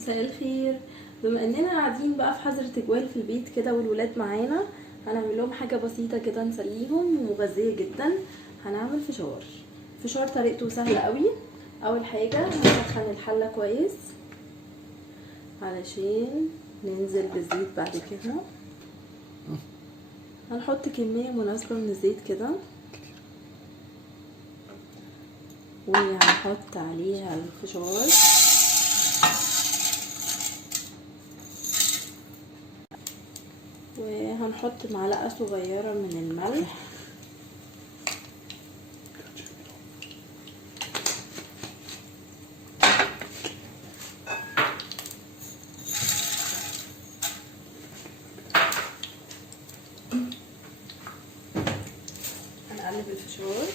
مساء الخير. بما اننا قاعدين بقى في حظر تجوال في البيت كده والولاد معانا، هنعمل لهم حاجه بسيطه كده نسليهم ومغذيه جدا. هنعمل فشار طريقته سهله قوي. اول حاجه هنسخن الحله كويس علشان ننزل بالزيت. بعد كده هنحط كميه مناسبه من الزيت كده، وهنحط عليها الفشار وهنحط معلقه صغيره من الملح هنقلب الفشار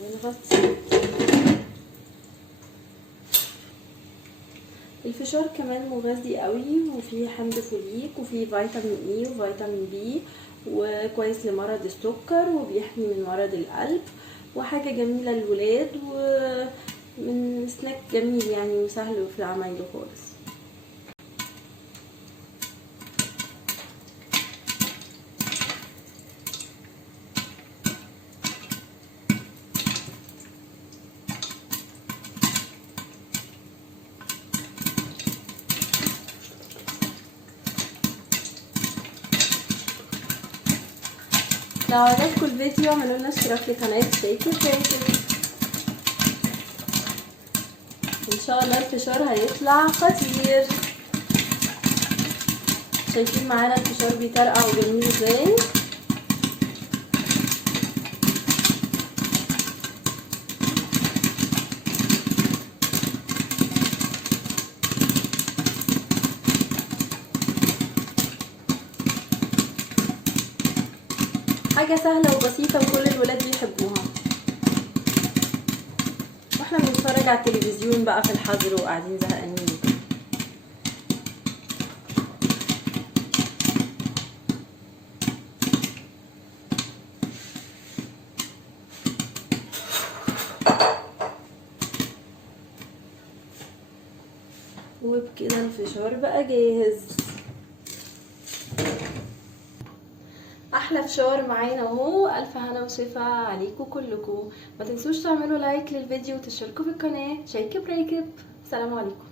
ونغطي. الفشار كمان مغذي قوي وفيه حمض فوليك وفيه فيتامين اي وفيتامين بي، وكويس لمرض السكر وبيحمي من مرض القلب، وحاجة جميلة للولاد ومن سناك جميل يعني وسهل في عمايله خالص. لو عجبكم الفيديو اعملوا لنا اشتراك لقناه شيك براكب. ان شاء الله الفشار هيطلع خطير. شايفين معانا الفشار بيطرقع وجميل ازاي. حاجة سهلة وبسيطة وكل الولاد بيحبوها، واحنا بنتفرج على التلفزيون بقى في الحظر وقاعدين زهقانين. وبكده الفشار بقى جاهز. احلى فشار معانا اهو. الف هنا وشفا عليكم كلكم. ما تنسوش تعملوا لايك للفيديو وتشتركوا في القناه شيك براكب. السلام عليكم.